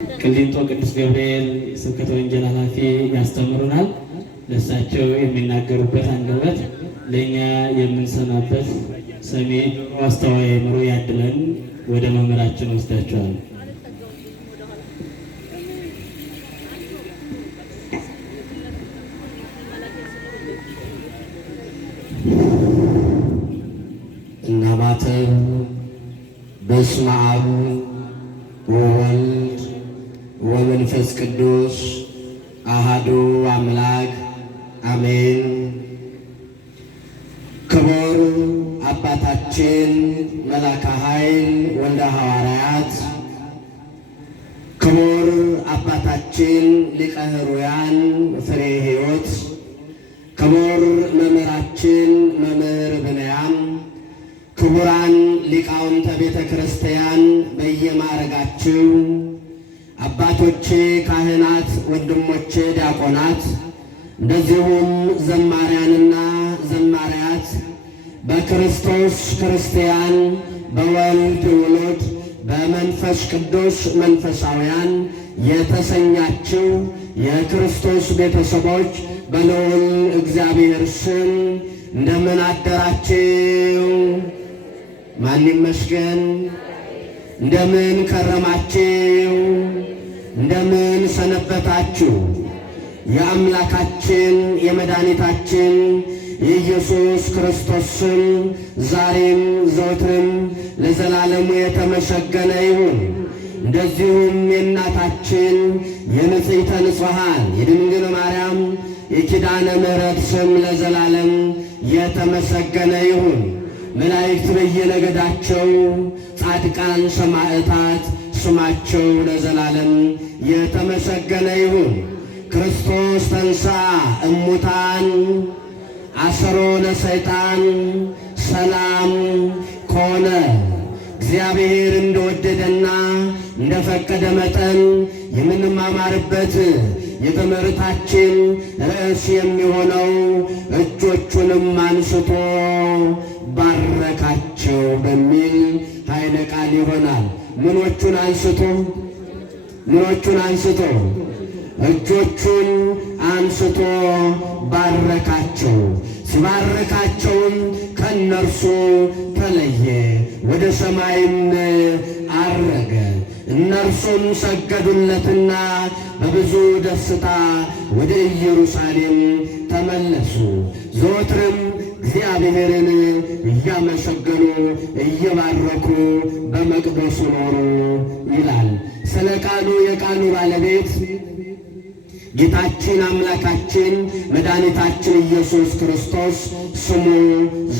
ቅሊንጦ ቅዱስ ገብርኤል ስብከተ ወንጌል ኃላፊ ያስተምሩናል። ለእሳቸው የሚናገሩበት አንደበት ለእኛ የምንሰማበት ሰሚ አስተዋይ አእምሮ ያድለን። ወደ መምህራችን ወስዳቸዋል። እናማተብ በስመ አብ ወወልድ ወመንፈስ ቅዱስ አሃዱ አምላክ አሜን። ክቡር አባታችን መላከ ኃይል ወልደ ሐዋርያት፣ ክቡር አባታችን ሊቀ ኅሩያን ፍሬ ሕይወት፣ ክቡር መምህራችን መምህር ብንያም፣ ክቡራን ሊቃውንተ ቤተ ክርስቲያን በየማዕረጋችሁ፣ አባቶቼ ካህናት፣ ወንድሞቼ ዲያቆናት፣ እንደዚሁም ዘማሪያንና ዘማሪያት፣ በክርስቶስ ክርስቲያን፣ በወልድ ውሉድ፣ በመንፈስ ቅዱስ መንፈሳውያን የተሰኛችሁ የክርስቶስ ቤተሰቦች በልዑል እግዚአብሔር ስም እንደምን አደራችሁ? ማን ይመስገን? እንደምን ከረማችሁ? እንደምን ሰነበታችሁ? የአምላካችን የመድኃኒታችን የኢየሱስ ክርስቶስ ስም ዛሬም ዘወትርም ለዘላለሙ የተመሰገነ ይሁን። እንደዚሁም የእናታችን የንጽሕተ ንጹሐን የድንግል ማርያም የኪዳነ ምሕረት ስም ለዘላለም የተመሰገነ ይሁን። መላእክት በየነገዳቸው፣ ጻድቃን ሰማዕታት ስማቸው ለዘላለም የተመሰገነ ይሁን። ክርስቶስ ተንሥአ እሙታን አሰሮ ለሰይጣን ሰላም ኮነ። እግዚአብሔር እንደወደደና እንደፈቀደ መጠን የምንማማርበት የትምህርታችን ርዕስ የሚሆነው እጆቹንም አንስቶ ባረካቸው በሚል ኃይለ ቃል ይሆናል። ምኖቹን አንስቶ ምኖቹን አንስቶ እጆቹን አንስቶ ባረካቸው። ሲባረካቸውም ከእነርሱ ተለየ፣ ወደ ሰማይም አረገ። እነርሱም ሰገዱለትና በብዙ ደስታ ወደ ኢየሩሳሌም ተመለሱ። ዘወትርም እግዚአብሔርን እያመሰገኑ እየባረኩ በመቅደሱ ኖሩ ይላል። ስለ ቃሉ የቃሉ ባለቤት ጌታችን አምላካችን መድኃኒታችን ኢየሱስ ክርስቶስ ስሙ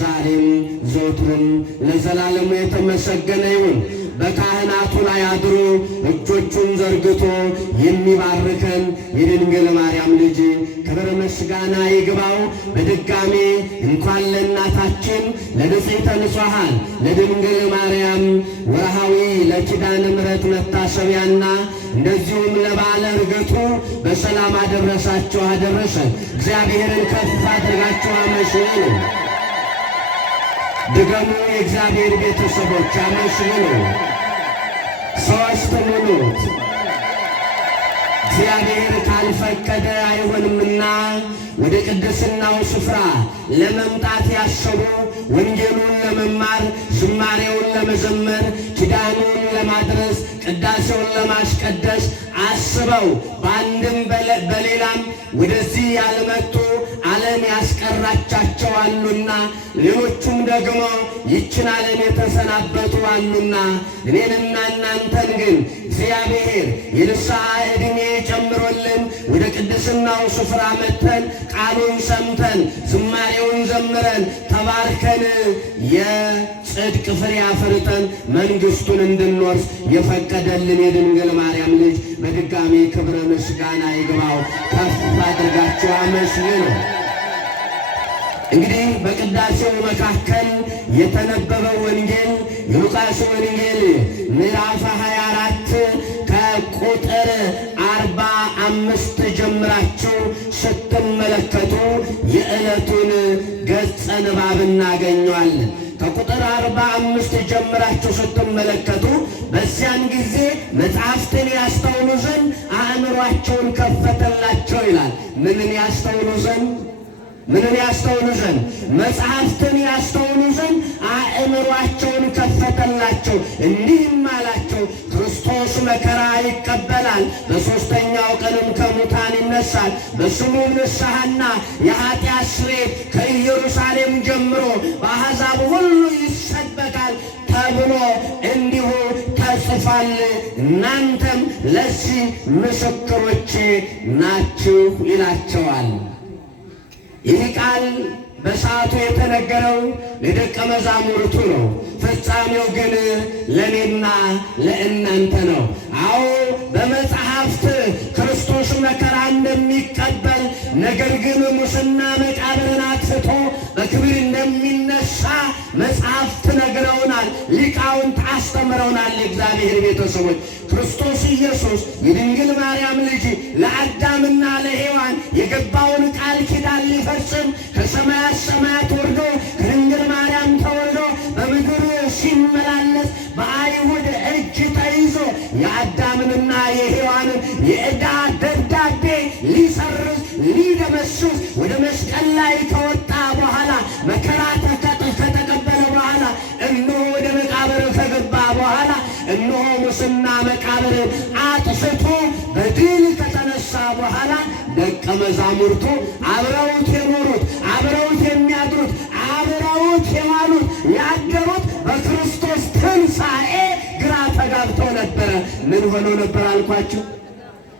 ዛሬም ዘወትርም ለዘላለሙ የተመሰገነ ይሁን። በካህናቱ ላይ አድሮ እጆቹን ዘርግቶ የሚባርከን የድንግል ማርያም ልጅ ክብር ምስጋና ይግባው። በድጋሜ እንኳን ለእናታችን ለንጽሕተ ንጹሐን ለድንግል ማርያም ወርሃዊ ለኪዳነ ምሕረት መታሰቢያና እንደዚሁም ለበዓለ ዕርገቱ በሰላም አደረሳችሁ አደረሰን። እግዚአብሔርን ከፍ አድርጋችሁ አመስግኑ። ድገሙ። የእግዚአብሔር ቤተሰቦች አመስግኑ። ሦስት ሙሉት። እግዚአብሔር ካልፈቀደ አይሆንምና ወደ ቅድስናው ስፍራ ለመምጣት ያሰቡ ወንጌሉን ለመማር ዝማሬውን ለመዘመር ኪዳኑን ለማድረስ ቅዳሴውን ለማስቀደስ አስበው በአንድም በሌላም ወደዚህ ያልመጡ ዓለም ያስቀራቻቸው አሉና ሌሎቹም ደግሞ ይችን ዓለም የተሰናበቱ አሉና እኔንና እናንተን ግን እግዚአብሔር የንስሐ ዕድሜ ጨምሮልን ወደ ቅድስናው ስፍራ መጥተን ቃሉን ሰምተን ዝማሬውን ዘምረን ተባርከን የጽድቅ ፍሬ አፍርተን መንግሥቱን እንድንወርስ የፈቀደልን የድንግል ማርያም ልጅ በድጋሚ ክብረ ምስጋና ይግባው። ከፍ አድርጋችሁ አመስግኑ። እንግዲህ በቅዳሴው መካከል የተነበበው ወንጌል የሉቃስ ወንጌል ምዕራፍ 24 ከቁጥር 45 ጀምራችሁ ስትመለከቱ የዕለቱን ገጸ ንባብ እናገኘዋለን። ከቁጥር 45 ጀምራችሁ ስትመለከቱ በዚያን ጊዜ መጽሐፍትን ያስተውሉ ዘንድ አእምሯቸውን ከፈተላቸው ይላል። ምንን ያስተውሉ ዘንድ? ምንን ያስተውሉ ዘንድ? መጽሐፍትን ያስተውሉ ዘንድ አእምሯቸውን ከፈተላቸው። እንዲህም አላቸው፣ ክርስቶስ መከራ ይቀበላል፣ በሦስተኛው ቀንም ከሙታን ይነሳል፣ በስሙም ንስሐና የኃጢአት ስርየት ከኢየሩሳሌም ጀምሮ በአሕዛብ ሁሉ ይሰበካል ተብሎ እንዲሁ ተጽፏል። እናንተም ለዚህ ምስክሮቼ ናችሁ ይላቸዋል። ይህ ቃል በሰዓቱ የተነገረው ለደቀ መዛሙርቱ ነው። ፍጻሜው ግን ለእኔና ለእናንተ ነው። አዎ በመጽሐፍት ክርስቶስ መከራ እንደሚቀበል፣ ነገር ግን ሙስና መቃብርን አጥፍቶ በክብር እንደሚነሳ መጽሐፍት ነግረውናል። ሊቃውንት አስተምረውናል። የእግዚአብሔር ቤተሰቦች ክርስቶስ ኢየሱስ የድንግል ማርያም ልጅ ለአዳምና ለሔዋን የገባውን ቃል ኪዳን ሊፈጽም ከሰማያት ሰማያት ወርዶ ከድንግል ማርያም ተወልዶ በምድር ሲመላለስ በአይሁድ እጅ ተይዞ የአዳምንና የሔዋንን የዕዳ ደብዳቤ ሊሰርዝ ሊደመስስ ወደ መስቀል ላይ ከወጣ በኋላ መከራ ከተቀበለ በኋላ እነሆ ወደ መቃብር ከገባ በኋላ እነሆ ሙስና መቃብር አጥፍቶ በድል ከተነሳ በኋላ ደቀ መዛሙርቱ አብረውት የኖሩት አብረውት የሚያድሩት አብረውት የዋሉት ያደሩት በክርስቶስ ትንሣኤ ግራ ተጋብተው ነበረ። ምን ሆነው ነበር አልኳችሁ?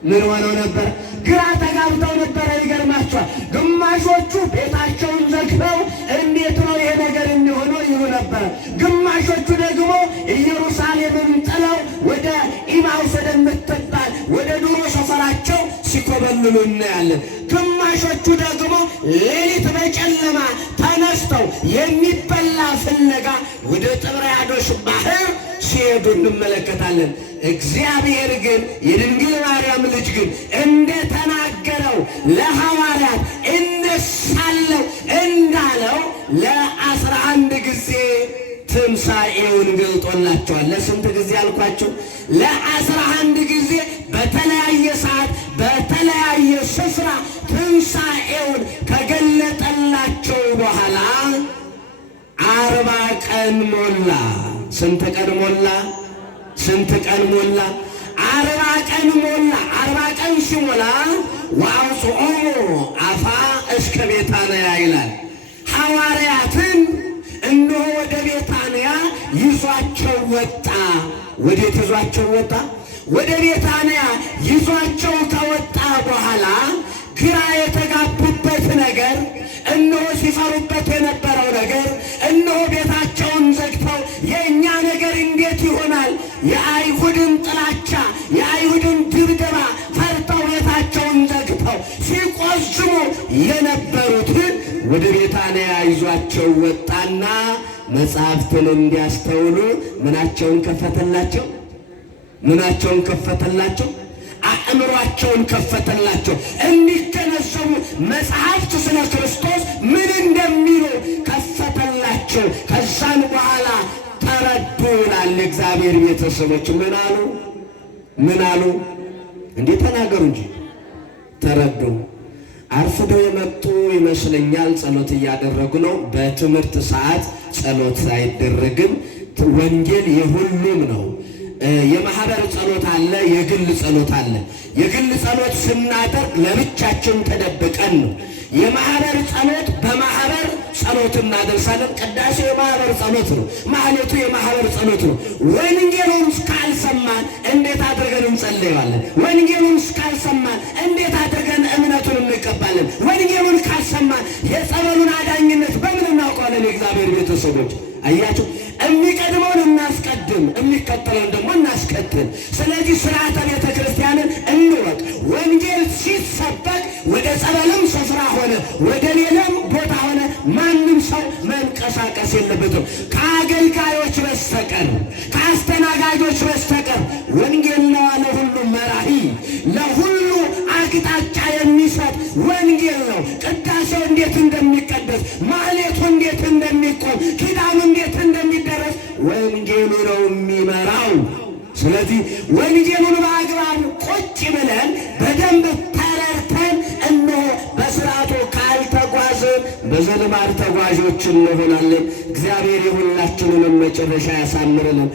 ምን ሆነው ነበር? ግራ ተጋብተው ነበረ። ይገርማቸዋል። ግማሾቹ ቤታቸውን ዘግተው እንዴት ነው ይሄ ነገር የሚሆነው ይሉ ነበረ። ግማሾቹ ደግሞ ኢየሩሳሌምን ጥለው ወደ ኢማውስ ወደምትባል ወደ ድሮ ሰፈራቸው ሲኮበልሉ እናያለን። ግማሾቹ ደግሞ ሌሊት በጨለማ ተነስተው የሚበላ ፍለጋ ወደ ጥብርያዶስ ባህር ሲሄዱ እንመለከታለን። እግዚአብሔር ግን የድንግል ማርያም ልጅ ግን እንደተናገረው ለሐዋርያት እነሳለሁ እንዳለው ለ11 ጊዜ ትንሣኤውን ገልጦላቸዋል። ለስንት ጊዜ አልኳቸው? ለ11 ጊዜ በተለያየ ሰዓት በተለያየ ስፍራ ትንሣኤውን ከገለጠላቸው በኋላ 40 ቀን ሞላ። ስንት ቀን ሞላ? ስንት ቀን ሞላ? 40 ቀን ሞላ። 40 ቀን ሲሞላ ወአውጽኦሙ አፋ እስከ ቤታንያ ይላል። ሐዋርያትን እነሆ ወደ ቤታንያ ይዟቸው ወጣ። ወዴት ይዟቸው ወጣ? ወደ ቤታንያ ይዟቸው ከወጣ በኋላ ግራ የተጋቡበት ነገር፣ እነሆ ሲፈሩበት የነበረው ነገር፣ እነሆ ቤታቸውን ዘግተው የእኛ ነገር እንዴት ይሆናል? የአይሁድን ጥላቻ የአይሁድን ድብደባ ፈርተው ቤታቸውን ዘግተው ሲቆዝሙ የነበሩትን ወደ ቤታንያ ይዟቸው ወጣና መጽሐፍትን እንዲያስተውሉ ምናቸውን ከፈተላቸው? ምናቸውን ከፈተላቸው? አእምሯቸውን ከፈተላቸው። እንዲገነዘቡ መጽሐፍት ስለ ክርስቶስ ምን እንደሚሉ ከፈተላቸው። ከዛን በኋላ ተረዱ ይላል። እግዚአብሔር ቤተሰቦች ምን አሉ? ምን አሉ? እንዴ ተናገሩ እንጂ። ተረዱ። አርፍደው የመጡ ይመስለኛል። ጸሎት እያደረጉ ነው። በትምህርት ሰዓት ጸሎት አይደረግም። ወንጌል የሁሉም ነው። የማህበር ጸሎት አለ፣ የግል ጸሎት አለ። የግል ጸሎት ስናደርግ ለብቻችን ተደብቀን ነው። የማህበር ጸሎት በማህበር ጸሎት እናደርሳለን። ቅዳሴው የማህበር ጸሎት ነው። ማህሌቱ የማህበር ጸሎት ነው። ወንጌሉን እስካልሰማን እንዴት አድርገን እንጸልየዋለን? ወንጌሉን እስካልሰማን እንዴት አድርገን እምነቱን እንቀባለን? ወንጌሉን ካልሰማን የጸበሉን አዳኝነት በምን እናውቀዋለን? የእግዚአብሔር ቤተሰቦች አያችሁ፣ የሚቀድመውን እናስቀድም፣ የሚከተለውን ደግሞ እናስከትል። ስለዚህ ስርዓተ ቤተ ክርስቲያንን እንወቅ። ወንጌል ሲሰበክ ወደ ጸበልም ስፍራ ሆነ ወደ ሌላም ቦታ ሆነ ማንም ሰው መንቀሳቀስ የለበትም ከአገልጋዮች በስተቀር ከአስተናጋጆች በስተቀር። ወንጌል ነው ለሁሉ መራሂ፣ ለሁሉ አቅጣጫ የሚሰጥ ወንጌል ነው። ቅዳሴው እንዴት እንደሚቀደስ፣ ማህሌቱ እንዴት እንደሚቆም፣ ኪዳኑ እንዴት ወንጌሉን በአግባብ ቁጭ ብለን በደንብ ተረድተን እነሆ በስርዓቱ ካልተጓዝን በዘልማድ ተጓዦች እንሆናለን። እግዚአብሔር የሁላችንንም መጨረሻ ያሳምርልን።